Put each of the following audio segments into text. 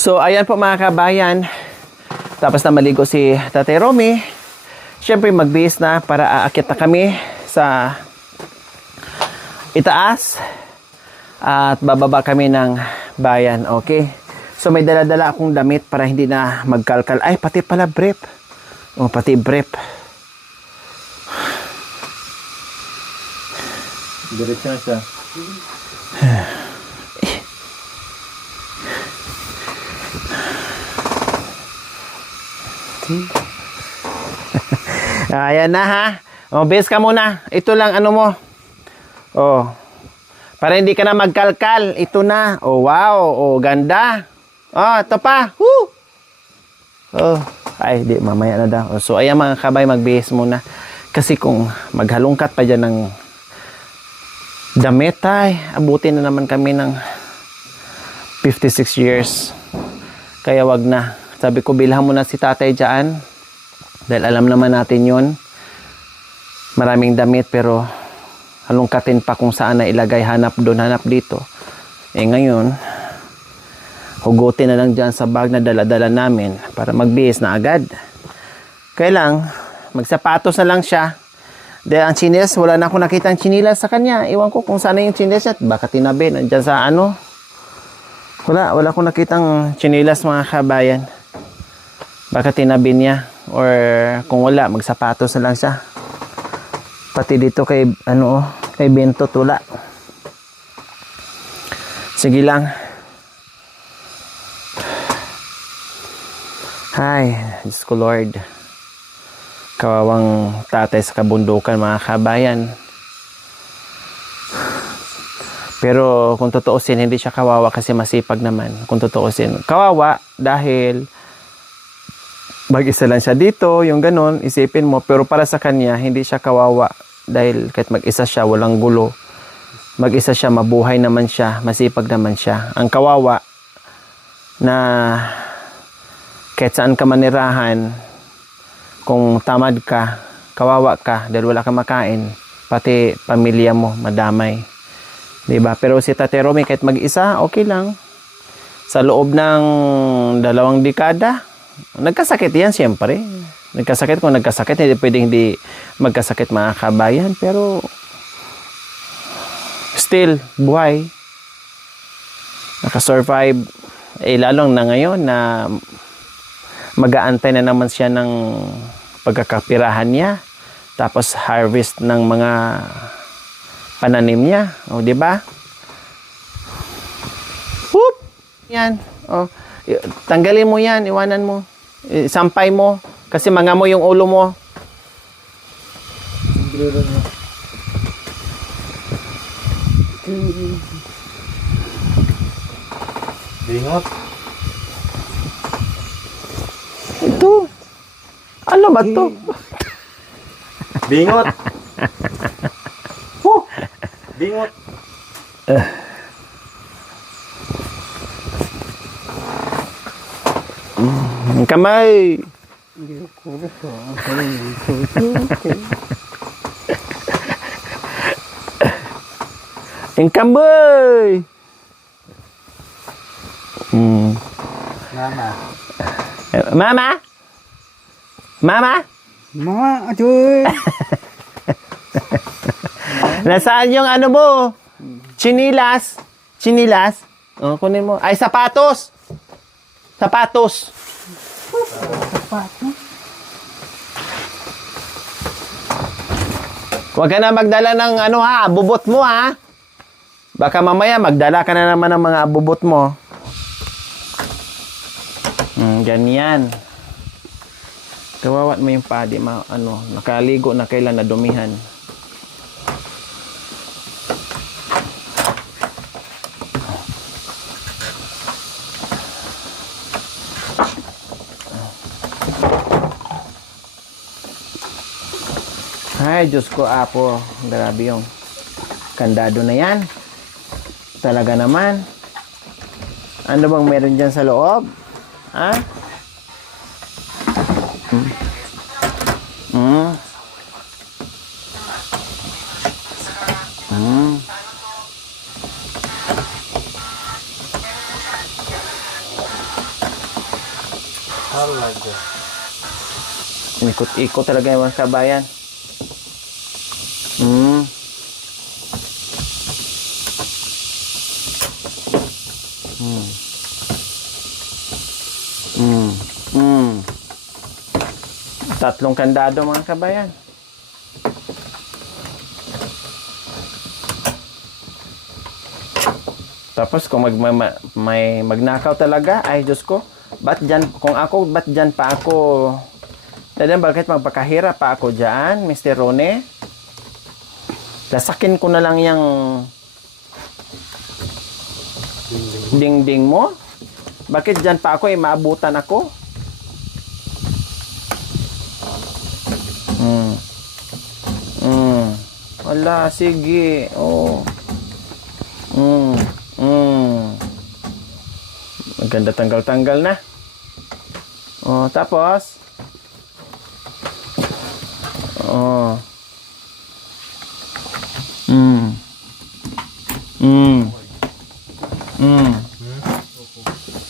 So, ayan po mga kabayan. Tapos na maligo si Tatay Romy. Siyempre, magbihis na para aakyat na kami sa itaas. At bababa kami ng bayan. Okay? So, may dala-dala akong damit para hindi na magkalkal. Ay, pati pala brief. O, pati brief. Diretso na siya. Ayan na ha. O, base ka muna. Ito lang ano mo. O. Para hindi ka na magkalkal. Ito na. O, wow. O, ganda. O, ito pa. Woo! O. Ay, di. Mamaya na daw. O, so, ayan mga kabay. Magbihis muna. Kasi kung maghalungkat pa dyan ng damit ay, abutin na naman kami ng 56 years. Kaya wag na. Sabi ko, bilhan mo na si tatay dyan. Dahil alam naman natin yun. Maraming damit pero halungkatin pa kung saan na ilagay. Hanap doon, hanap dito. Eh ngayon, hugutin na lang dyan sa bag na dala-dala namin para magbihis na agad. Kaya lang, magsapatos na lang siya. Dahil ang chinelas, wala na akong nakitang chinilas sa kanya. Iwan ko kung saan na yung chinelas niya. Baka tinabi, nandyan sa ano. Wala akong nakitang chinilas mga kabayan. Baka tinabi niya. Or kung wala, magsapatos na lang siya. Pati dito kay, kay Bento tula. Sige lang. Ay, Diyos ko Lord. Kawawang tatay sa kabundukan mga kabayan. Pero kung tutuusin, hindi siya kawawa kasi masipag naman. Kung tutuusin, kawawa dahil mag-isa lang siya dito, yung ganun, isipin mo. Pero para sa kanya, hindi siya kawawa dahil kahit mag-isa siya, walang gulo. Mag-isa siya, mabuhay naman siya, masipag naman siya. Ang kawawa na kahit saan ka manirahan, kung tamad ka, kawawa ka dahil wala kang makain, pati pamilya mo madamay. 'Di ba? Pero si Tatay Romy kahit mag-isa, okay lang. Sa loob ng 2 dekada, nagkasakit yan siyempre. Nagkasakit kung nagkasakit, hindi pwedeng hindi magkasakit mga kabayan, pero still buhay. Nakasurvive. Eh lalong na ngayon na mag-aantay na naman siya ng pagkakapirahan niya, tapos harvest ng mga pananim niya, o di ba? Whoop! Yan. O, tanggalin mo yan, iwanan mo. Sampay mo kasi mangamo yung ulo mo. Bingot. Ito. Ano ba to? Bingot. Bingot. Kamay. Ang kamay. Mama. Mama? Mama? Mama, aduh. Nasaan yung ano mo? Chinilas? Chinilas? Oh, kunin mo. Ay, sapatos! Sapatos! Huwag ka na magdala ng ano ha, abubot mo ha. Baka mamaya magdala ka na naman ng mga abubot mo. Ganyan. Kawawat mo yung padi, nakaligo na kailan na dumihan. Ay, Diyos ko, Apo. Grabe yung kandado na yan. Talaga naman. Ano bang meron dyan sa loob? Ha? Talaga. Ikot-ikot talaga yung mga kabayan. Mm. Mm. Mm. Mm. Tatlong kandado mga kabayan. Tapos kung may magnakaw talaga, ay Diyos ko, kung ako, ba't dyan pa ako, Tadyan, bakit magpakahirap pa ako dyan, Mr. Rone? Lasakin ko na lang yung ding-ding mo. Bakit dyan pa ako, maabutan ako? Wala, sige. Oh. Maganda tanggal-tanggal na. Oh, tapos oh.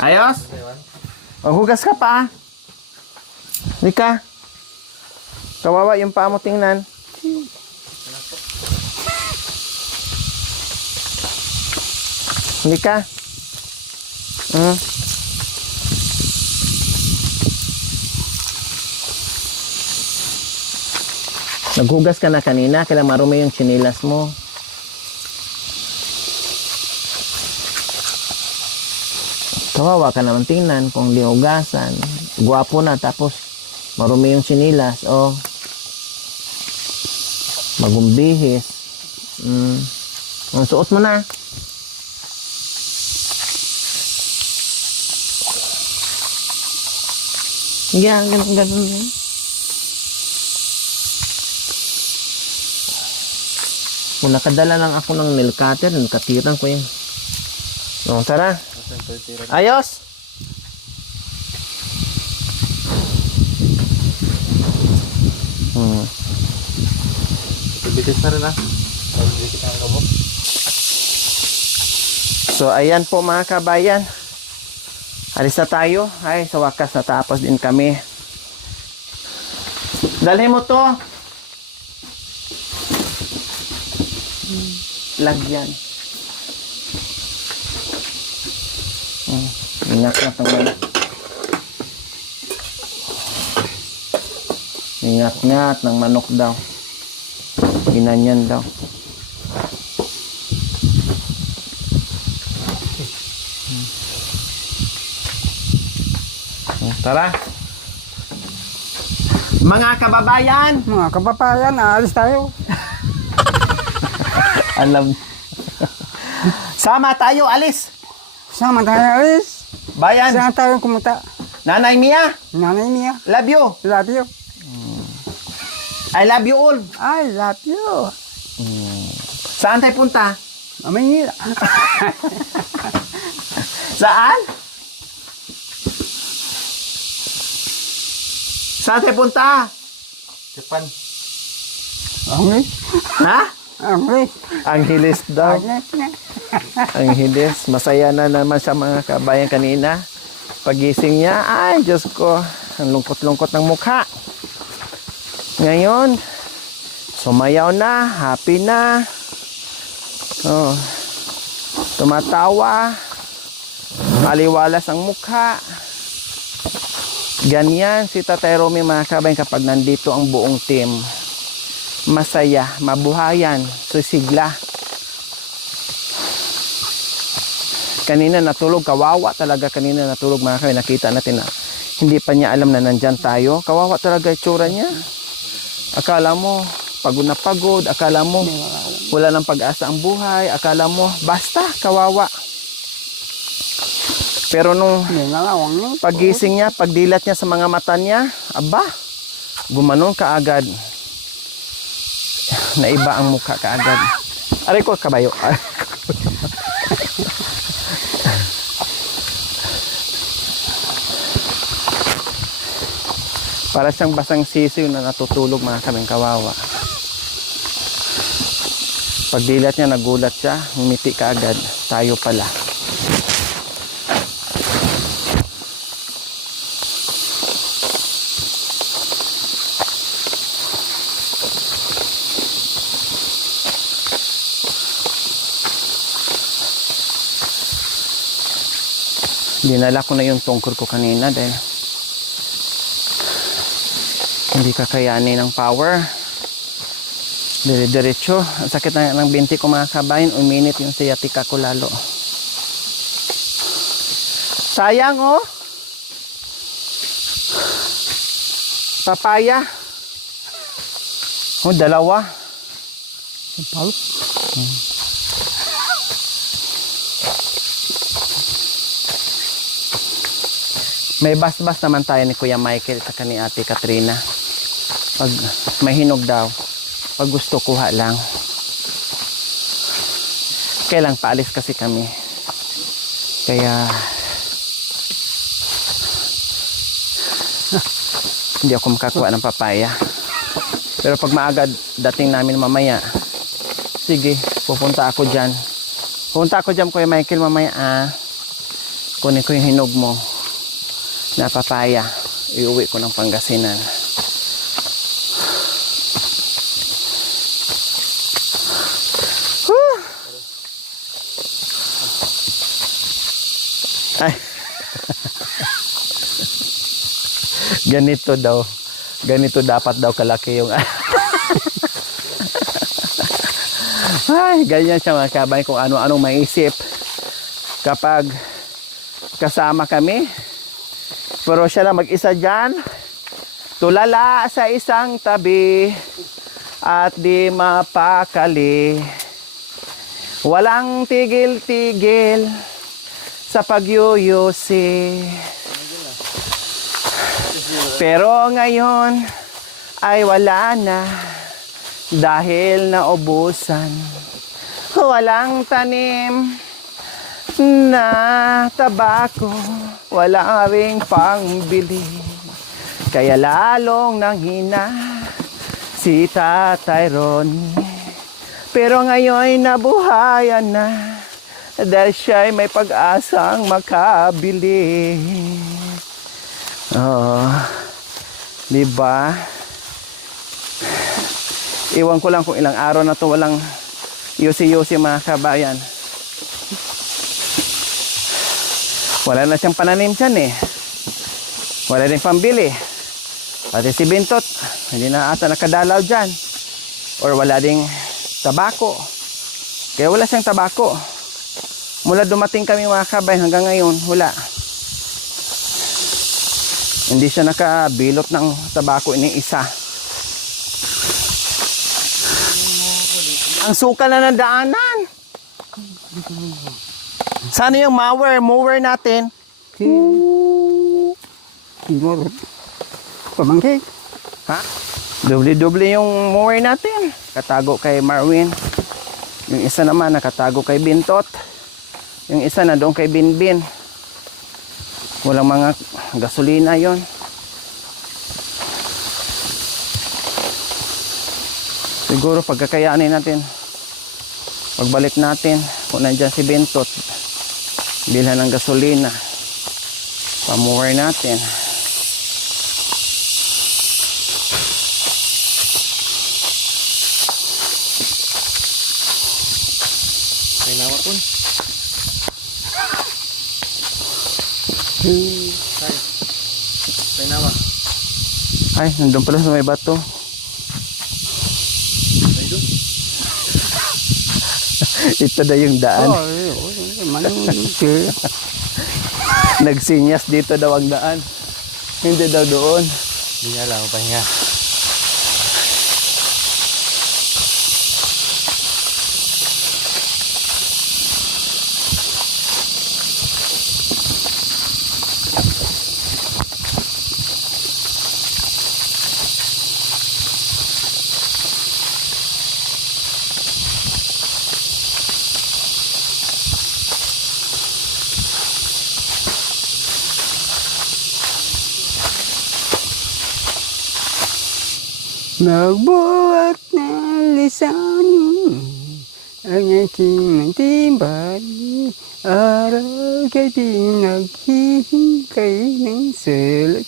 Ayos? Maghugas ka pa. Hindi ka. Kawawa yung paa mo, tingnan. Hindi ka. Naghugas ka na kanina, kailangan marumi yung chinilas mo. Kawawa ka naman tingnan kung di hugasan. Guwapo na, tapos marumi yung chinilas. Oh. Magumbihis. Suot mo na. Yan, ganun. Kung nakadala lang ako ng nail cutter, nakatiran ko yun. O, tara. Ayos! Bitis na rin ah. So, ayan po mga kabayan. Alis na tayo. Ay, sa wakas natapos din kami. Dalhin mo to. Lagyan. Ingat-ngat ng manok. Ingat-ngat ng manok daw. Ginanyan daw. Tara. Mga kababayan. Mga kababayan, aalis tayo. Alam. Sama tayo, alis. Sama tayo alis. Bayan. Saan tayo kumunta? Nanay Mia. Nanay Mia. Love you. Love you. I love you all. I love you. Saan tayo punta? Maynila. Saan? Saan tayo punta? Japan. Anglis. Ha? Anglis. Angeles daw. Anglis na. Angeles. Masaya na naman siya mga kabayan kanina. Pagising niya, ay Diyos ko, ang lungkot-lungkot ng mukha. Ngayon, sumayaw na, happy na. Oh, tumatawa. Maliwalas ang mukha. Ganyan si Tatay Romy mga kabayan kapag nandito ang buong team. Masaya, mabuhayan, susigla. Kanina natulog, kawawa talaga kanina natulog mga kabayan. Nakita natin na hindi pa niya alam na nandyan tayo. Kawawa talaga itsura niya. Akala mo, pagod na pagod. Akala mo, wala nang pag-asa ang buhay. Akala mo, basta, kawawa. Pero nung pagising niya, pagdilat niya sa mga mata niya, aba, gumanon kaagad. Naiba ang mukha kaagad. Aray ko, kabayo. Para siyang basang sisiw na natutulog mga kaming kawawa. Pagdilat niya, nagulat siya, ngumiti kaagad. Tayo pala. Dinala ko na yung tungkol ko kanina dahil hindi kakayanin ng power. Dire-diretso. Ang sakit ng binti ko mga kabayan. Uminit yung sciatica ko lalo. Sayang oh. Papaya. Oh, dalawa. Sampal. May basbas naman tayo ni Kuya Michael at ni Ate Katrina. Pag may hinog daw, pag gusto kuha lang. Kailang paalis kasi kami. Kaya hindi ako makakuha ng papaya. Pero pag maaga dating namin mamaya, sige, pupunta ako dyan. Pupunta ako dyan Kuya Michael mamaya. Kunin ko yung hinog mo na papaya, iuwi ko ng Pangasinan. Whew! Ay. Ganito dapat daw kalaki yung ay, ganyan siya mga kabayan, kung ano-anong maisip kapag kasama kami. Pero siya lang mag-isa dyan, tulala sa isang tabi at di mapakali. Walang tigil-tigil sa pagyuyusi. Pero ngayon ay wala na dahil naubusan. Walang tanim na tabako, wala ring pangbili. Kaya lalong nanghina si Tatay Ronnie. Pero ngayon nabuhayan na dahil siya'y may pag-asang makabili. Oh, diba? Iwan ko lang kung ilang araw na to walang yusi-yusi mga kabayan. Wala na siyang pananim dyan eh. Wala rin pambili. Pati si Bintot, hindi na ata nakadalaw dyan. Or wala ding tabako. Kaya wala siyang tabako. Mula dumating kami mga kabay hanggang ngayon, wala. Hindi siya nakabilot ng tabako ini isa. Ang suka na ng daanan. Sana yung mower natin. Tinurot. Pamangkin. Ha? Doble-doble yung mower natin. Katago kay Marwin. Yung isa naman nakatago kay Bintot. Yung isa na doon kay Binbin. Walang mga gasolina yon. Siguro pagkakayanin natin, pagbalik natin, kung nandyan si Bintot, bilhan ng gasolina, pamower natin. May nawa po. May nawa. Ay, nandun pala sa may bato. Ito na yung daan. Nagsinyas dito daw ang daan. Hindi daw doon. Hindi niya alam, pahinga. Magbuhat na lisanin ang aking matibay. Araw-gabi naghihintay ng salat.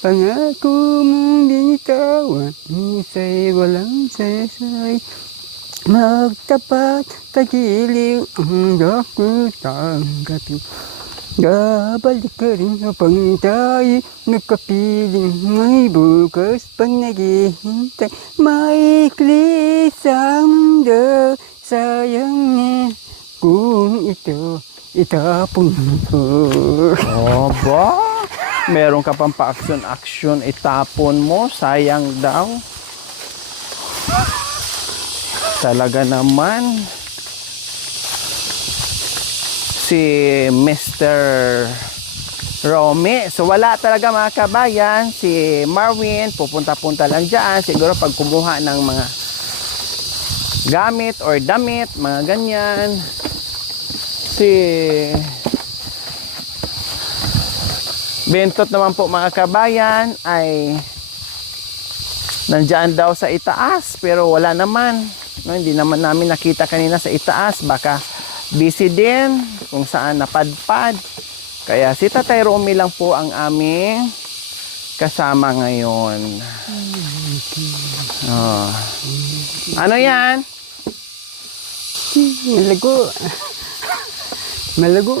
Pangako mong binitawan, isa'y walang sasay. Magtapat, tagiliw ang dakot ang gabi. Babalik ka rin habang tayo nagkapiling. May bukas pang naghihintay. Maikli sa mundo. Sayang na kung ito itapon mo. Oh, ba? Meron ka pang pa-action, itapon mo. Sayang daw. Talaga naman. Si Mr. Romy. So wala talaga mga kabayan. Si Marvin, pupunta-punta lang dyan. Siguro pag kumuha ng mga gamit or damit, mga ganyan. Si Bentot naman po mga kabayan ay nandyan daw sa itaas pero wala naman. No, hindi naman namin nakita kanina sa itaas. Baka busy din kung saan napadpad. Kaya si Tatay Romy lang po ang aming kasama ngayon. Oh. Ano yan? Malago. Malago.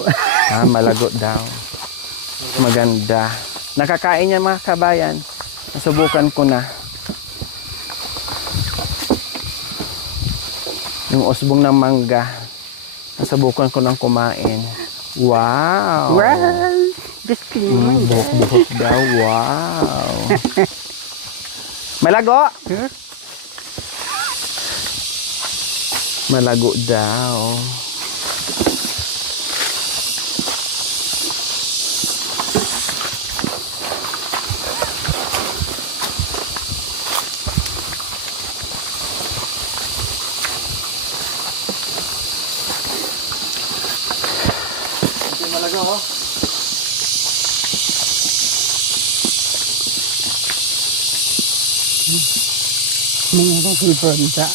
Ah, malago daw. Maganda. Nakakain niya mga kabayan. Nasubukan ko na. Yung usbong ng mangga. Nasubukan ko ng kumain. Wow! Wow! Just naman. Buhok-buhok daw. Wow! Malago! Huh? Malago daw. Malaga oh. Mga kakulpanta.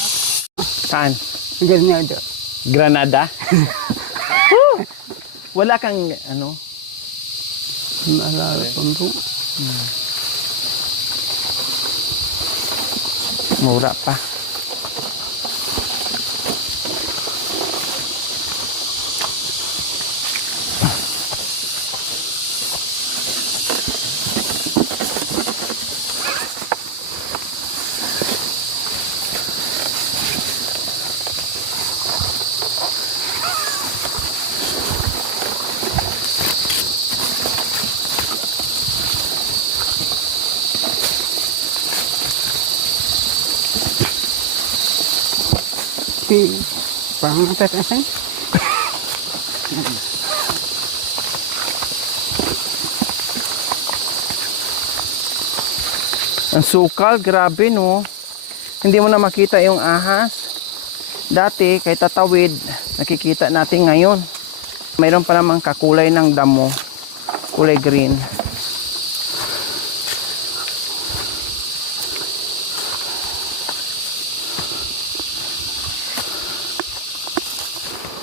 Saan? Granada. Granada? Woo! Wala kang ano? Maalala pa po. Mura pa. Pangtatasan? Ang sukal, grabe no. Hindi mo na makita yung ahas. Dati, kay tatawid, nakikita natin ngayon. Mayroon pa namang kakulay ng damo. Kulay green.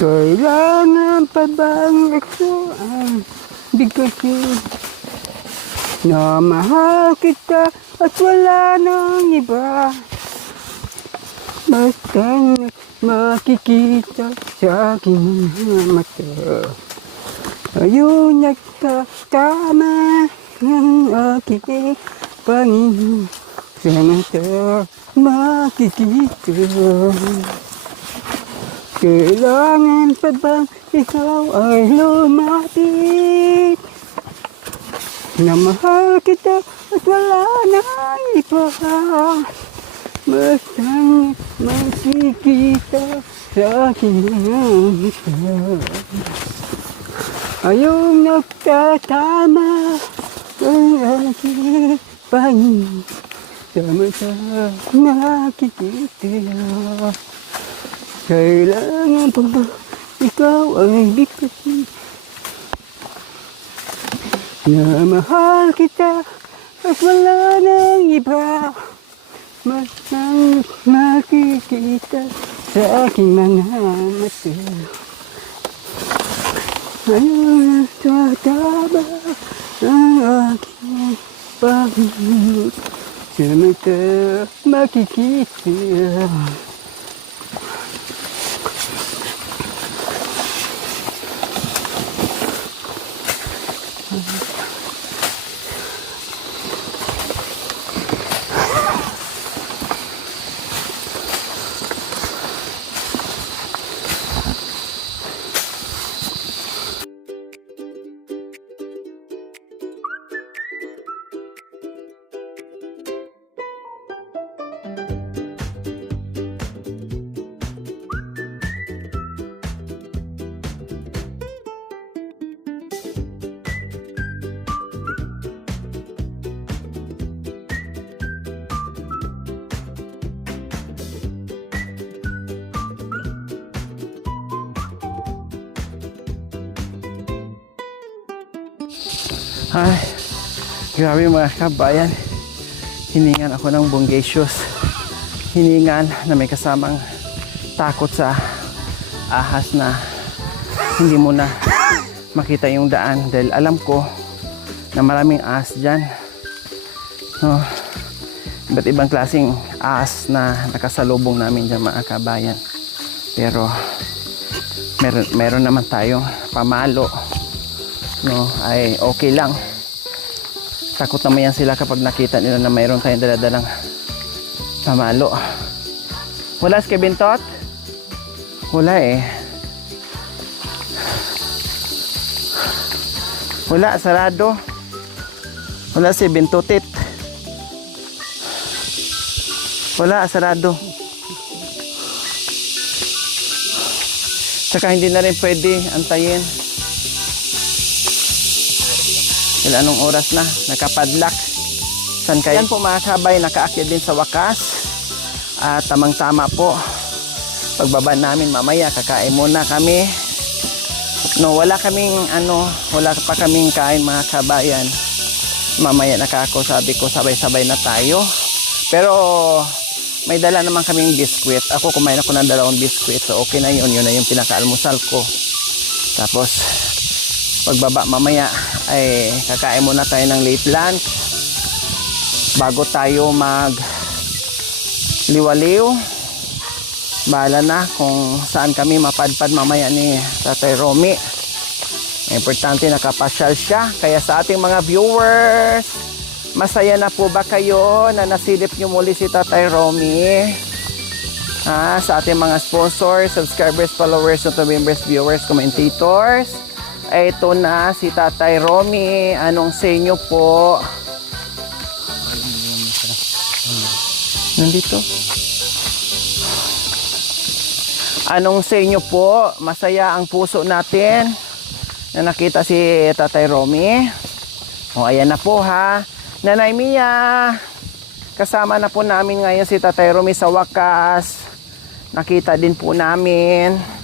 Kailangan pa bang ako ang bigkasin na mahal kita at wala nang iba? Basta makikita sa aking mga mata. Ayun nagtatama ng aking Panginoon sa mata makikita. Kailangan pa bang ikaw ay lumapit? Na mahal kita at wala nang iba. Basta makikita sa aking mga mata. Ayong nagtatama ang aking Panginoon sa mata nakikita. Kailangan pa ba ikaw ay bigkasin na mahal kita at wala nang iba? Basta makikita sa aking mga mata. Ayun nagtatama ang aking Panginoon sa mata makikita. Ay, grabe mga kabayan. Hiningan ako ng bonggacious. Hiningan na may kasamang takot sa ahas na hindi mo na makita yung daan dahil alam ko na maraming ahas dyan. No, iba't ibang klaseng ahas na nakasalubong namin dyan mga kabayan. Pero meron naman tayong pamalo. No, ay okay lang. Takot naman yan sila kapag nakita nila na mayroon tayong daladalang pamalo. Wala si Bintot? Wala eh. Wala, sarado. Wala si Bintotit. Wala, sarado. Saka hindi na rin pwede antayin. Kailan anong oras na? Nakapadlock. San kayo? Yan po mga kabay, nakaakyat din sa wakas. At tamang-tama po. Pagbaba namin mamaya, kakain muna kami. No, wala pa kaming kain mga kabayan. Mamaya nakako, sabi ko, sabay-sabay na tayo. Pero may dala naman kaming biskwit. Ako kumain ako ng 2 biskwit. So okay na yun. Yun na yung pinaka-almusal ko. Tapos pagbaba mamaya ay kakain muna tayo ng late lunch bago tayo mag liwaliw. Bahala na kung saan kami mapadpad mamaya ni Tatay Romy. Importante nakapasyal siya. Kaya sa ating mga viewers, masaya na po ba kayo na nasilip nyo muli si Tatay Romy? Sa ating mga sponsors, subscribers, followers, members, viewers, commentators, ito na si Tatay Romy. Anong sa inyo po? Nandito. Anong sa inyo po? Masaya ang puso natin na nakita si Tatay Romy. O ayan na po ha. Nanay Mia, kasama na po namin ngayon si Tatay Romy sa wakas. Nakita din po namin.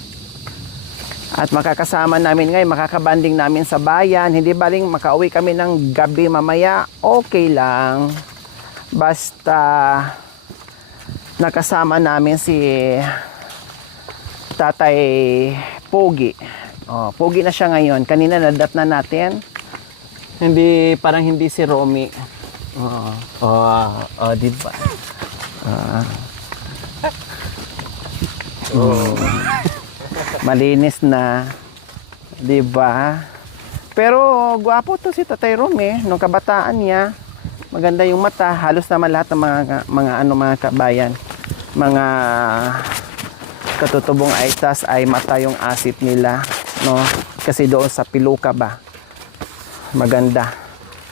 At makakasama namin ngayon, makakabanding namin sa bayan. Hindi baling makauwi kami ng gabi mamaya, okay lang. Basta nakasama namin si Tatay Pogi. Pogi na siya ngayon. Kanina nadat na natin. Parang hindi si Romy. Diba? Malinis na, 'di ba? Pero gwapo to si Tatay Romy nung kabataan niya. Maganda yung mata, halos naman lahat ng mga kabayan, mga katutubong aitas ay mata yung asip nila, no? Kasi doon sa piluka ba? Maganda.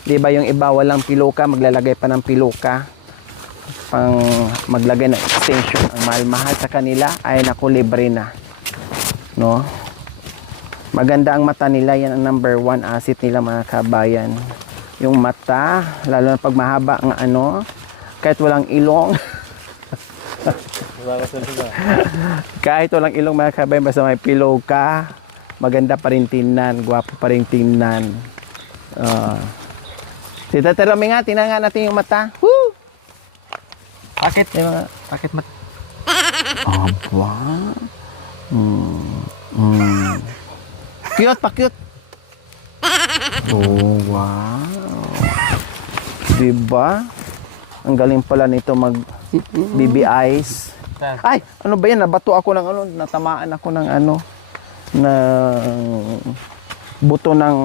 'Di ba yung iba walang piluka, maglalagay pa ng piluka pang maglagay ng extension. Ang mahal-mahal sa kanila ay naku, libre na. No? Maganda ang mata nila, yan ang number 1 asset nila mga kabayan. Yung mata, lalo na pag mahaba ang kahit walang ilong. Kahit walang ilong mga kabayan, basta may pillow ka, maganda pa rin tingnan, gwapo pa rin tingnan. Tita Romy nga, tingnan nga natin yung mata. Woo! Bakit? Bakit mat? Aba. Cute pa, cute. Oh, wow. Diba? Ang galing pala nito mag BB eyes. Ay, ano ba yan? Nabato ako ng natamaan ako ng ng buto ng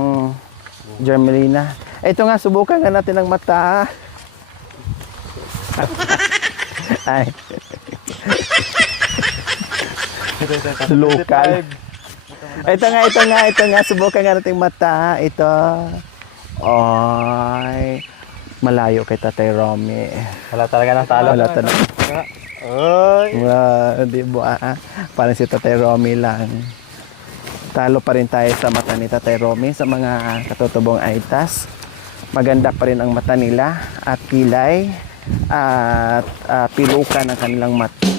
Germelina. Ito nga, subukan nga natin ng mata. Ay. Local. Ito nga. Subukan nga natin mata. Ito. Ay. Malayo kay Tatay Romy. Wala talaga ng talo. Wala talaga. Oy. Di ba? Parang si Tatay Romy lang. Talo pa rin tayo sa mata ni Tatay Romy sa mga katutubong aitas. Maganda pa rin ang mata nila at kilay at pilukan ng kanilang mata.